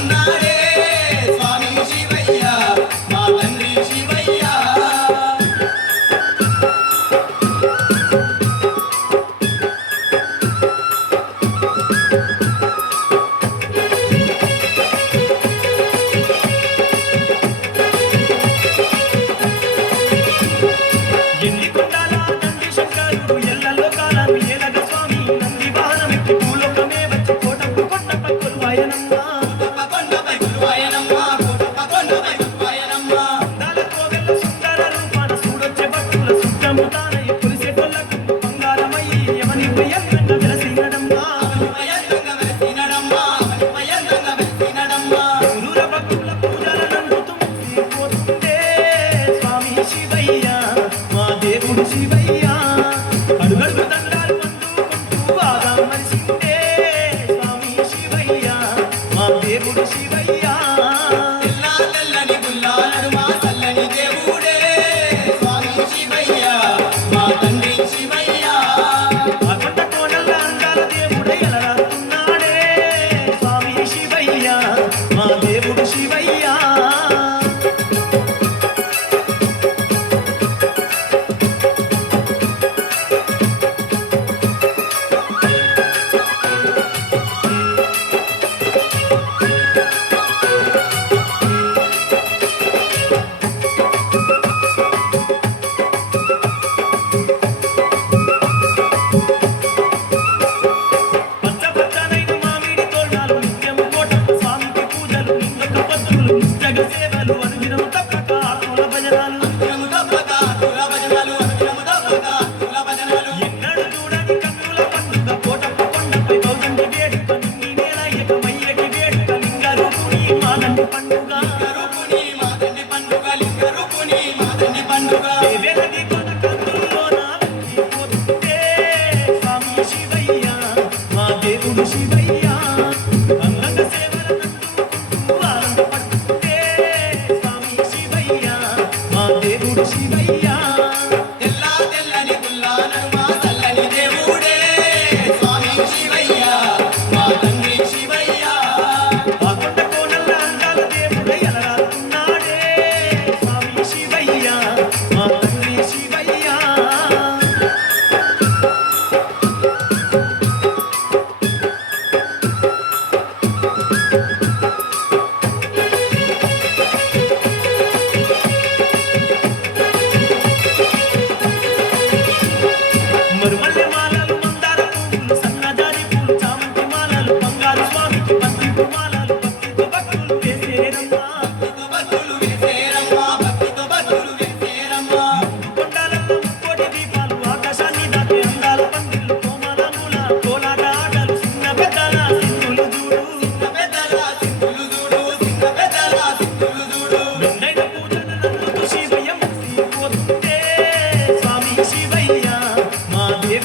nada 我喜欢 జగ భజనాలు. ఎన్నడు చూడని కన్నుల పండుగ కోటప్పు కొండపై గౌజండి వేడుక నిన్ని నేల ఎక మయ్యటి మాదండి పండుగ లింగరూపుని మాదండి పండుగ. లింగరూపుని উড়ছি